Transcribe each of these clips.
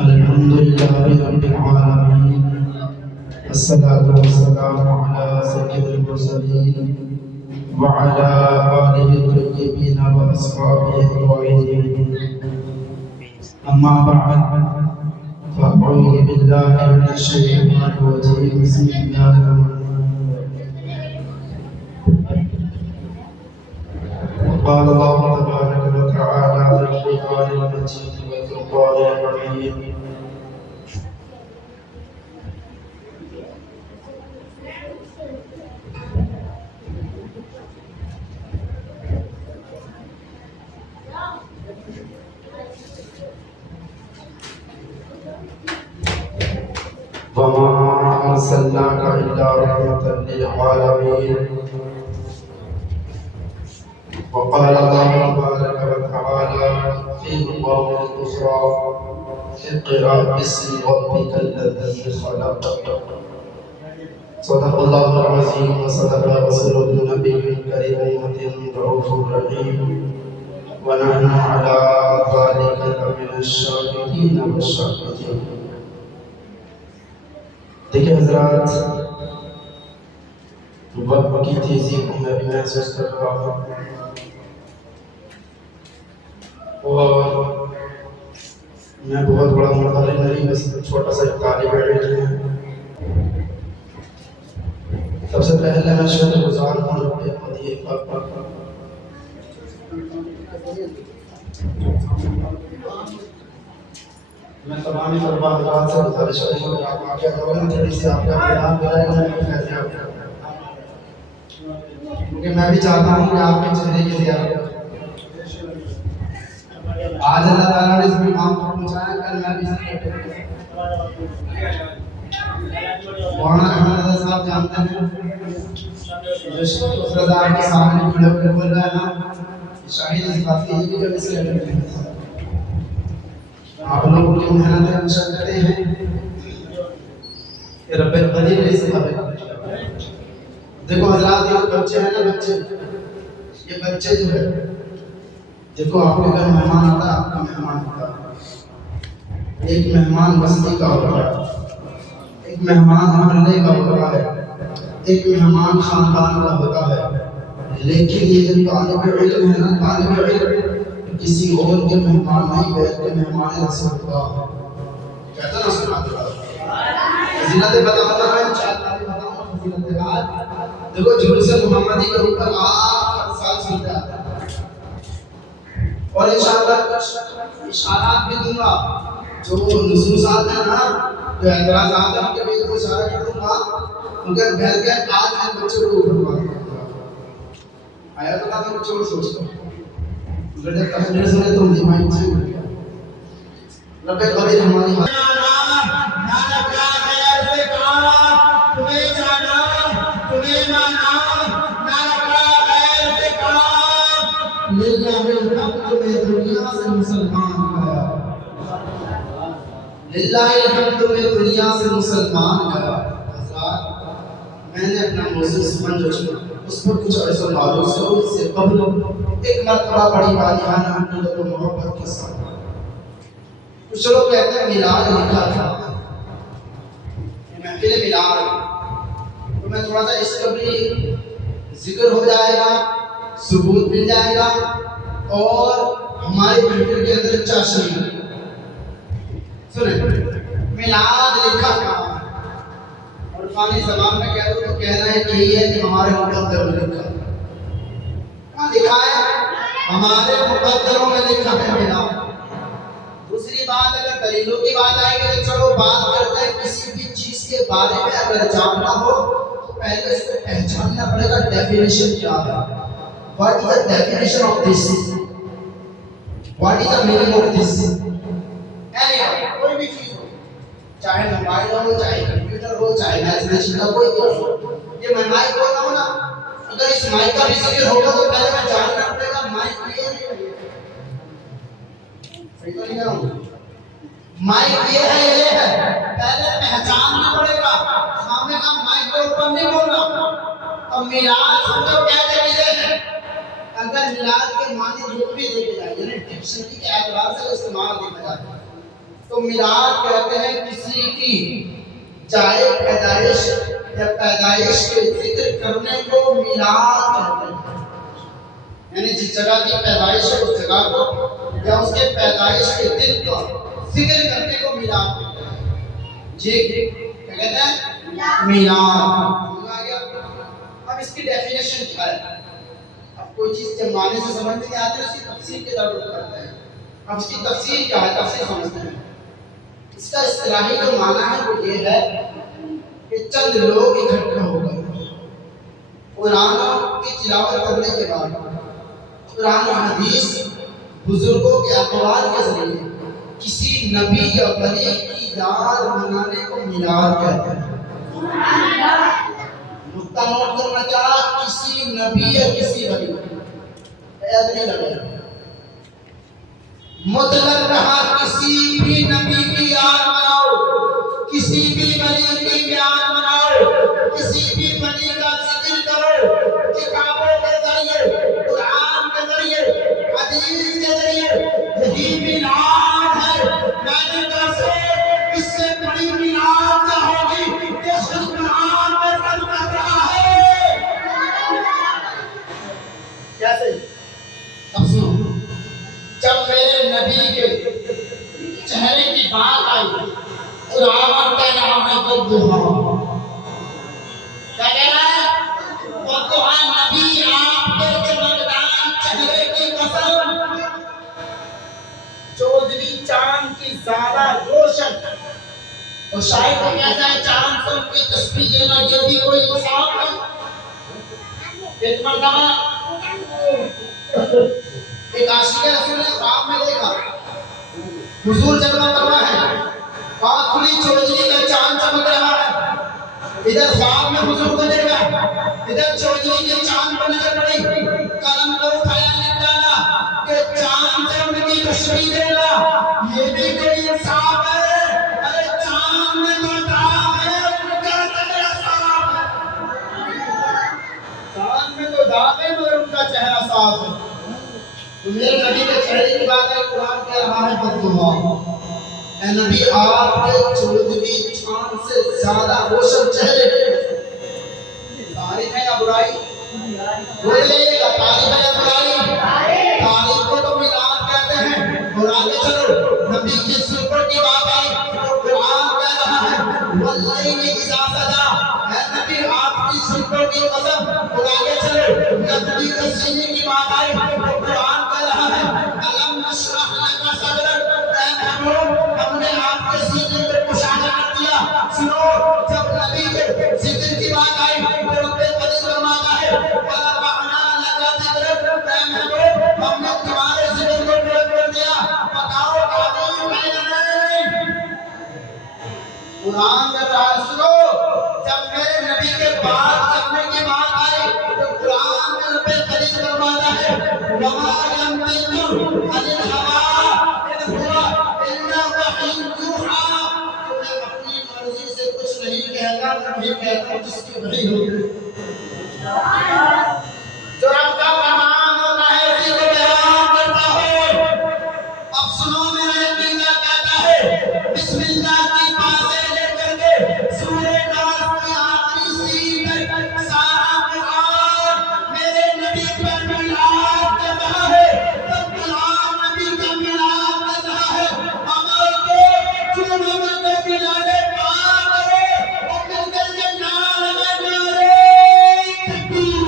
الحمد لله رب العالمين، الصلاة والسلام على سيد المرسلين وعلى آله الطيبين وأصحابه الطاهرين. أما بعد، فأعوذ بالله من الشيطان الرجيم. بسم الله الرحمن الرحيم. قال الله تبارك وتعالى في القرآن المجيد والفرقان الحميد: وما أرسلناك إلا رحمة للعالمين. وقال الله تبارك وتعالى في مقام الأخرى: اقرأ باسم ربك الذي خلق. صدق الله العظيم وصدق رسوله النبي الكريم رؤوف رحيم، ونحن على ذلك لمن الشاهدين والشاكرين. دیکھیں حضرات، وقت کی تیزی کو میں بھی محسوس کر رہا ہوں، اور میں بہت بڑا مطالب نہیں، بس چھوٹا سا طالب علم ہوں. سب سے پہلے میں شکر گزار ہوں رب قدیر کا. میں تمام طلباء حضرات سے گزارش کروں کہ آپ آگے کریں، تھوڑی سی آپ کا احترام کرائیں گے، کیونکہ میں بھی چاہتا ہوں کہ آپ کے چہرے کی زیارت. آج اللہ تعالیٰ نے اس مقام پر پہنچایا، کل میں بھی مولانا احمد رضا صاحب جانتے ہیں، جو شیخ رضا کے سامنے کھڑے ہو کر بول رہا ہے نا، شاہد اس بات کی ہے کہ جب اس کے اندر آپ لوگوں کی محنتیں مشقتیں ہیں کہ رب القدیر نے اس قابل. دیکھو حضرات، یہ بچے ہیں نا، بچے، یہ بچے جو ہے، دیکھو آپ کے گھر مہمان آتا ہے، آپ کا مہمان ہوتا ہے. ایک مہمان بستی کا ہوتا ہے، ایک مہمان محلے کا ہوتا ہے، ایک مہمان خاندان کا ہوتا ہے. لیکن یہ جو طالب علم ہے نا، طالب علم کسی اور کے مہمان نہیں بیٹھ کے مہمان رسول اللہ کہتا نا. سبحان اللہ. فضیلت بتاتا ہے، انشاءاللہ بھی بتاؤں فضیلت بعد. دیکھو جلوس محمدی کے اوپر ہر سال سنتا ہے، اور انشاءاللہ اشارات بھی دوں گا. جو نصوصات ہیں نا، جو اعتراضات ہیں، ان کے بھی اشارہ کر دوں گا. مگر گھر کے آج میں بچوں کو اوپر بات کروں گا. آیا تو تھا تو بچوں کو سوچتا ہوں، جب تفسیر سنے تو دماغ سے اٹھ گیا. رب قدیر ہماری للہ الحمد میں دنیا سے مسلمان گیا، للہ الحمد میں دنیا سے مسلمان گیا. حضرات، میں نے اپنا موضوع سمجھ چکا، اس پر کچھ ایسا معلوم کروں. اس سے قبل ایک مرتبہ بڑی والہانہ حقیقت و محبت کے ساتھ کچھ لوگ کہتے ہیں میلاد لکھا تھا، محفل میلاد. تو میں تھوڑا سا اس کا بھی ذکر ہو جائے گا، ثبوت مل جائے گا، اور ہمارے محفل کے اندر چاشنی. سنیں، میلاد لکھا کہاں ہے؟ اور فانی زبان میں کہہ دوں تو کہنا ہے کہ یہ ہے کہ ہمارے مقدر میں لکھا. کہاں لکھا ہے؟ ہمارے مقدروں میں لکھا ہے میلاد. دوسری بات، اگر دلیلوں کی بات آئے گی تو چلو بات کرتے ہیں. کسی بھی چیز کے بارے میں اگر جاننا ہو تو پہلے اس کو پہچاننا پڑے گا. ڈیفینیشن کیا ہے؟ What is the definition of this? What is the meaning of this? کوئی بھی چیز ہو، چاہے موبائل ہو، چاہے کمپیوٹر ہو، چاہے میتھمیٹکس کا کوئی چیز ہو. یہ میں مائک بول رہا ہوں نا، اگر اس مائک کا بھی ذکر ہوگا تو پہلے میں جاننا پڑے گا مائک یہ ہے. صحیح تو نہیں کہہ رہا ہوں؟ مائک یہ ہے، یہ ہے، پہلے پہچاننا پڑے گا. سامنے کا مائک کے اوپر نہیں بولنا. اب میلاد ہم لوگ کہتے ہیں، اگر میلاد کے معنی جو بھی دیکھے جائے، یعنی شرکی کے اعتبار سے استعمال دیکھا جاتا ہے. تو میلاد کہتے ہیں کسی کی جائے پیدائش یا پیدائش کے ذکر کرنے کو میلاد کہتے ہیں. یعنی جس جگہ کی پیدائش ہے اس جگہ کو یا اس کے پیدائش کے دن کو ذکر کرنے کو میلاد کہتے ہیں. جی کیا کہتے ہیں؟ میلاد. اب اس کی ڈیفینیشن کیا ہے؟ اب کوئی چیز جب معنی سے سمجھ نہیں آتی ہے اس کی تفسیر کے ضرورت کرتے ہیں. اب اس کی تفسیر کیا ہے؟ تفسیر سمجھتے ہیں. اس کا اصطلاحی جو معنی ہے وہ یہ ہے کہ چند لوگ اکٹھے ہو گئے قرآن کی تلاوت کرنے کے بعد قرآن و حدیث بزرگوں کے اقوال کے ذریعے کسی نبی یا ولی کی یاد منانے کو میلاد کہتے ہیں. نقطہ نوٹ کرنا چاہا کسی نبی یا کسی ولی یاد نہیں لگے مطلق رہا کسی بھی نبی کی یاد مناؤ کسی بھی ولی کی یاد مناؤ کسی بھی ولی کا ذکر کرو کتابوں کے ذریعے قرآن کے ذریعے حدیث کے ذریعے یہی میلاد ہے. میں نے کہا سے اس سے بڑی میلاد نہ ہوگی کہ خود قرآن میں رد کر رہا ہے. کیسے؟ اب سنو جب میرے نبی کے چہرے کی بات آئی قرآن کا نام ہے والضحیٰ. کیا کہہ رہا ہے؟ والضحیٰ. نبی آپ کے چمکدار چہرے کی قسم چودھری چاند کی زیادہ روشن. اور شاید کو کہتا ہے چاند سے ان کی تسبیح لینا یہ بھی کوئی حساب ہے. ایک مرتبہ ایک عاشق رسول نے خواب میں دیکھا حضور جلوہ فرما ہے آنکھ کھلی چودھری کا چاند چمک رہا ہے. ادھر خواب میں حضور کو دیکھا ادھر چودھری کے چاند پر نظر پڑی. قلم کو اٹھایا لکھ ڈالا کہ چاند سے ان کی تشبیہ دینا یہ بھی کوئی انصاف ہے. ارے چاند میں تو داغ ہے ان کا چہرہ صاف ہے. چاند میں تو داغ ہے مگر ان کا چہرہ صاف ہے. تو میرے نبی کے چہرے کی بات ہے قرآن کہہ رہا ہے والضحیٰ. اے نبی آپ کے چودھری چاند سے زیادہ روشن چہرے تعریف ہے یا برائی؟ بولے گا تعریف ہے یا برائی؟ تعریف کو تو میلاد کہتے ہیں. اور آگے چلو نبی کی سپر کی بات آئی تو قرآن کہہ رہا ہے واللیل اذا سجا. اے نبی آپ کی سپر کی قسم. اور آگے چلو نبی کے سینے کی بات آئی تو قرآن کہہ رہا ہے الم نشرح لک صدرک. اے محبوب ہم نے آپ کے سینے کو کشادہ کر دیا. سنو جب نبی کے ذکر کی بات آئی تو رب قدیر فرماتا ہے ورفعنا لک ذکرک. اے محبوب ہم نے تمہارے ذکر کو بلند کر دیا. بتاؤ تعظیم ہے یا نہیں؟ قرآن میں رہا. سنو جب میرے نبی کے بات کرنے کی بات آئی تو قرآن میں رب قدیر فرماتا ہے وما ينطق عن الهوى ان هو الا وحی یوحی. تمہیں اپنی مرضی سے کچھ نہیں کہتا میں کہتا جس کی وحی ہوتی. جو رب کا فرمان ہوتا ہے اسی کو بیان کرتا ہو. اب سنو میرا یقین کہتا ہے بسم اللہ کی بات سے لے کر کے سورہ ناس کی آخری سین تک سارا قرآن میرے نبی پر میلاد کر رہا ہے. تب قرآن نبی کا میلاد کر رہا ہے. عمل کو جو عمل کا میلاد پاک کرے وہ مل کر کے نعرہ نعرہ تکبیر.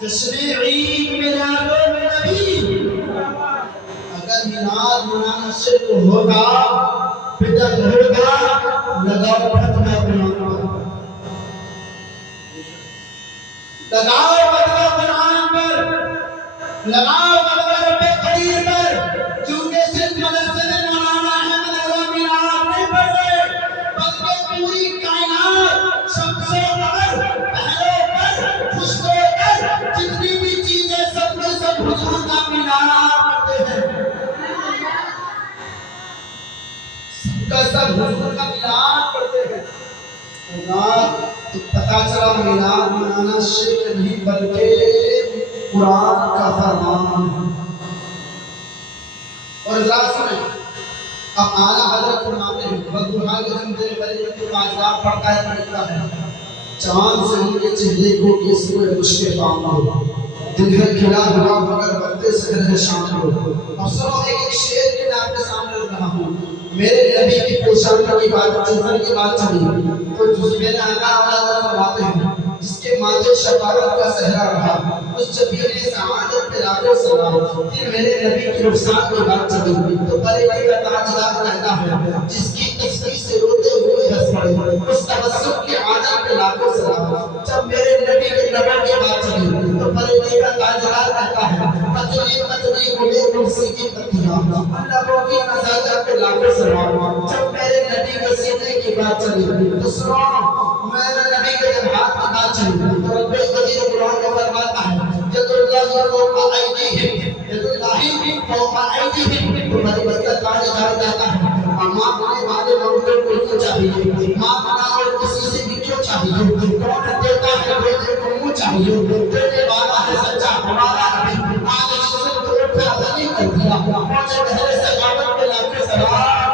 جشن عید میلاد النبی. اگر میلاد منانا شرک ہوگا بدعت ہوگا لگاؤ فتویٰ قرآن پر. لگاؤ فتویٰ قرآن پر. لگاؤ فتویٰ رب قدیر پر. کیونکہ صرف مدرسے میں مولانا احمد رضا میلاد نہیں پڑھ رہے بلکہ پوری کائنات سب سے قبر پہلے پر خوشبو پر جتنی بھی چیزیں سب کے سب حضور کا میلاد کرتے ہیں. سب حضور کا میلاد کرتے ہیں. تو پتا چلا میلاد منانا شرک نہیں بلکہ قرآن کا فرمان ہے. حضرات سنیں، اب اعلیٰ حضرت فرماتے ہیں بدوحا کے جمدے بریت کو آزاد پڑھتا ہے پڑھتا ہے چاند سے ان کے چہرے کو کس کوئی مشکل کام ہو دل ہے کھلا ہوا مگر وقت سحر ہے شام کو. اب سنو ایک شعر کے میں آپ کے سامنے رکھ رہا ہوں. میرے نبی کی پوشاک کی بات چہرے کی بات چلی تو جس میں نے آقا اولاد فرماتے ہیں جس کے ماتھے شفاعت کا صحرا رہا اس جبین سعادت پہ لاکھوں سلام. پھر میرے نبی کی رخسار کی بات چلی تو پریوی کا تاجدار کہتا ہے جس کی تسبیح سے روتے ہوئے ہنس پڑے اس تبسم کی عادت پہ لاکھوں سلام. جب میرے نبی کے نبی کی بات چلی تو پریوی کا تاجدار کہتا ہے پتلی پتلی ملے کرسی کی پتیاں لبوں کی نزاکت پہ لاکھوں سلام. جب میرے نبی کے سینے کی بات چلی تو سنو میرے نبی کے جب ہاتھ کی بات چلی تو رب قدیر قرآن میں فرماتا ہے ید اللہ فوق ایدیہم ید اللہ فوق ایدیہم. تو میری بچہ تاجدار کہتا ہے ماں بنے والے لوگوں کو کیوں چاہیے ماں بنا اور کسی سے بھی کیوں چاہیے کون دیتا ہے بیٹے کو منہ چاہیے دینے والا ہے سچا ہمارا نبی آج اس سے توڑ کر غنی کر دیا پہنچے بہرے سے قابل کے لاکھے سلام.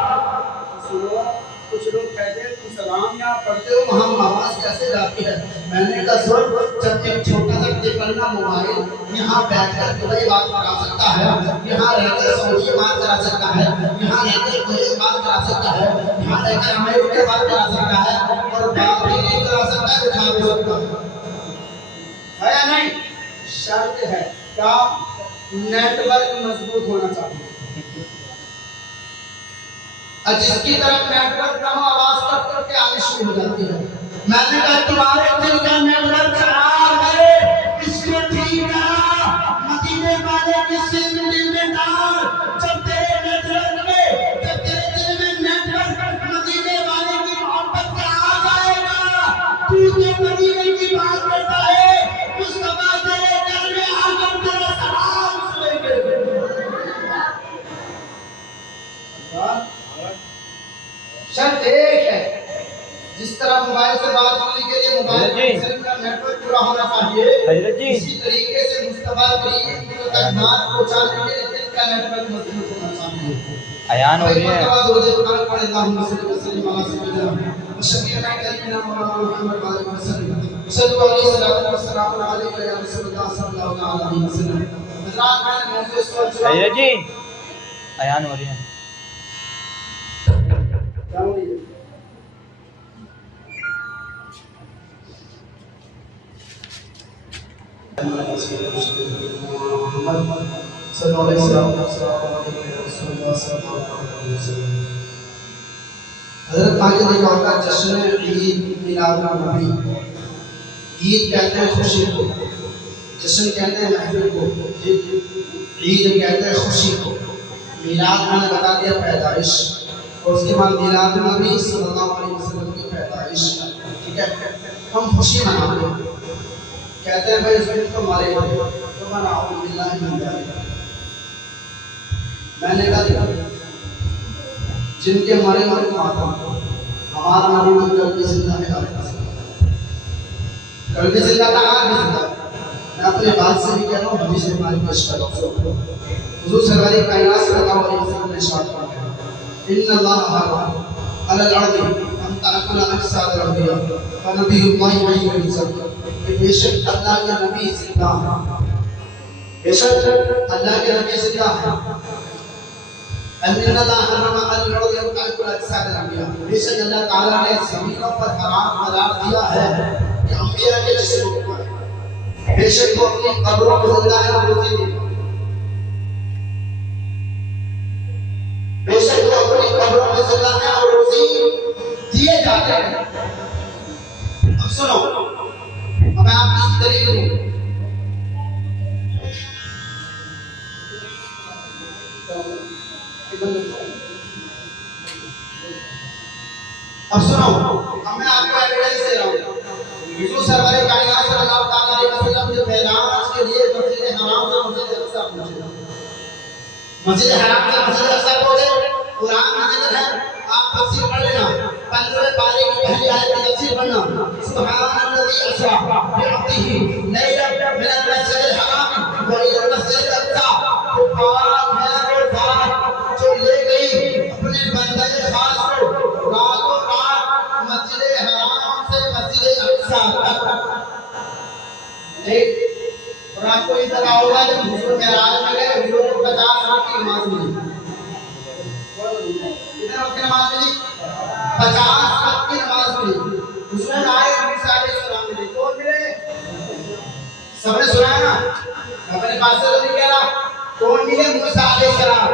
سنو کچھ لوگ کہتے ہیں تم سلام یہاں پڑھتے ہو وہاں آواز کیسے جاتی ہے. میں نے کہا سن جب ایک چھوٹا سا ٹپنا موبائل یہاں بیٹھ کر دبئی بات کرا سکتا ہے یہاں رہ کر سعودی بات کرا سکتا ہے یہاں رہ کر کوئی بات کرا سکتا ہے یہاں رہ کر امریکہ بات کرا سکتا ہے اور بات بھی نہیں کرا سکتا دکھا بھی سکتا ہے یا نہیں. شرط ہے کیا نیٹ ورک مضبوط ہونا چاہیے اور جس کی طرف نیٹ ورک نہ ہو آواز کٹ کر کے آنے شروع ہو جاتی ہے. میں نے کہا تمہارے دل کا نیٹ ورک خراب ہے اس کو ٹھیک کرا مدینے والے کی زندگی میں ڈال. جب تیرے نیٹ ورک میں جب تیرے دل میں نیٹ ورک مدینے والے کی محبت کا آ جائے گا تو جو مدینے کی بات کرتا ہے اس کے بعد تیرے گھر میں آ کر تیرا سلام سنیں گے. شرط ایک ہے جس طرح موبائل سے بات کرنے کے لیے موبائل کا نیٹ ورک پورا ہونا چاہیے اسی طریقے سے مصطفیٰ کریم کی تعلیمات پہنچانے کے لیے دل کا نیٹ ورک مضبوط ہونا چاہیے. ایان ہو رہی ہے اللہم صلی وسلم علی سیدنا وشفیعنا کریم مولانا محمد علیہ وسلم صلی اللہ علیہ وسلم علیہ یا رسول اللہ صلی اللہ علیہ وسلم. حضرات میں موضوع سوال جی ایان ہو رہی ہے کیا ہو رہی ہے حضرت آگے دیکھا ہوگا جشن عید میلاد النبی. عید کہتے ہیں خوشی کو جشن کہتے ہیں محفل کو عید کہتے ہیں خوشی کو میلاد میں نے بتا دیا پیدائش اور اس کے بعد میلاد النبی صلی اللہ علیہ وسلم کی پیدائش. ٹھیک ہے ہم خوشی مناتے ہیں کہتے ہیں بھائی اس دن تو مارے گئے تو نعوذ باللہ من ذالک. میں نے کہا جن کے مرے مرے ماتم ہمارا نبی تو کل بھی زندہ ہے کل بھی زندہ تھا آج بھی زندہ. میں اپنے بات سے بھی کہہ رہا ہوں حدیث ہماری پیش کر رہا ہوں. حضور سرور کائنات صلی اللہ علیہ وسلم نے ارشاد فرمایا ان اللہ حرم علی الارض ان تاکل اجساد الانبیاء فنبی اللہ حی یرزق. بے شک اللہ کے نبی زندہ ہیں بے شک اللہ کے نبی زندہ ہیں. ان اللہ حرم علی الارض ان تاکل اجساد الانبیاء. بے شک اللہ تعالی نے زمینوں پر حرام قرار دیا ہے کہ انبیاء کے جسم کو کھائیں. بے شک وہ اپنی قبروں میں زندہ ہے اور روزی دیتے بے شک وہ اپنی قبروں میں زندہ ہے اور روزی دیے جاتے ہیں. اب سنو اب میں آپ کی دلیل دوں. اب سنو اب میں آپ کو ایویڈنس دے رہا ہوں. حضور سرور کائنات صلی اللہ علیہ وسلم جب معراج کے لیے مسجد حرام سے مسجد اقصی پہنچے مسجد حرام سے مسجد اقصی پہنچے. قرآن نازل ہے آپ تفسیر پڑھ لینا 15 پارے کی پہلی آیت کی تفسیر پڑھنا سبحان الذی اسری بعبدہ لیلا من المسجد الحرام والى المسجد الاقصى. تو پاک ہے وہ ذات جو پتا ہوگا جب حضور معراج میں گئے حضور کو 50 وقت کی نماز ملی. کتنے وقت کی نماز ملی؟ 50 وقت کی نماز ملی. حضور آئے موسیٰ علیہ السلام ملے. کون ملے؟ سب نے سنا ہے نا؟ اپنے پاس سے تو نہیں کہہ رہا. کون ملے؟ موسیٰ علیہ السلام.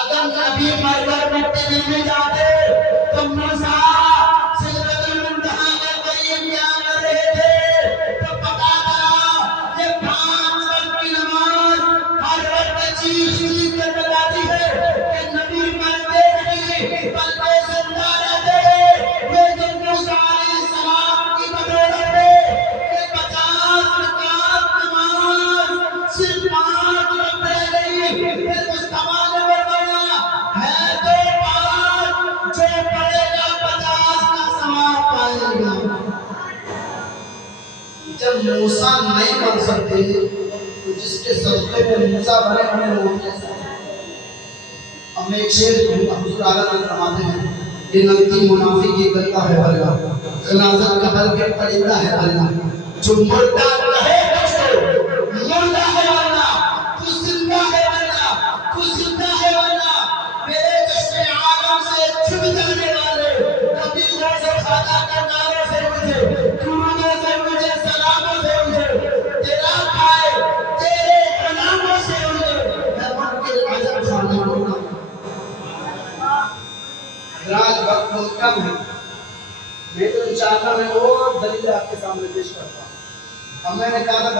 اگر نبی مر کر مٹی میں جاتے تو موسیٰ سدرۃ المنتہا کے قریب کیا کر رہے تھے؟ تو پتا تھا یہ 5 وقت کی نماز ہر وقت چیز کر بتاتی ہے کہ نبی مرتے نہیں بلکہ زندہ رہتے ہیں. لیکن موسیٰ علیہ السلام کی بدولت ہے کہ 50 رکعت نماز صرف 5 وقت رہ گئی. پھر مصطفیٰ نے فرمایا ہے تو 5 جو پڑھے گا 50 کا ثواب پائے گا. جب موسیٰ نہیں بن سکتے تو جس کے صدقے میں موسیٰ بنے ہمیں لوگ کیسا. اب میں ایک شعر حضور اعلیٰ فرماتے ہیں یہ نگتی منافق کی کرتا ہے بلّہ غلاظت کا حل کے پرندہ ہے بلّہ جو مردہ رہے مردہ ہے بلّہ تو زندہ ہے بلّہ تو زندہ ہے بلّہ. میرے جشن عالم سے چھپ جانے والے کبھی روز خواجہ کے نعروں سے مجھے درودوں سے مجھے سلاموں سے مجھے تیرا کھائے تیرے غلاموں سے مجھے میں من کے عجب خانہ ہونا. راج وقت بہت کم ہے. میں تو انشاءاللہ میں اور دلیل آپ کے سامنے پیش کرتا ہوں. اب میں نے کہا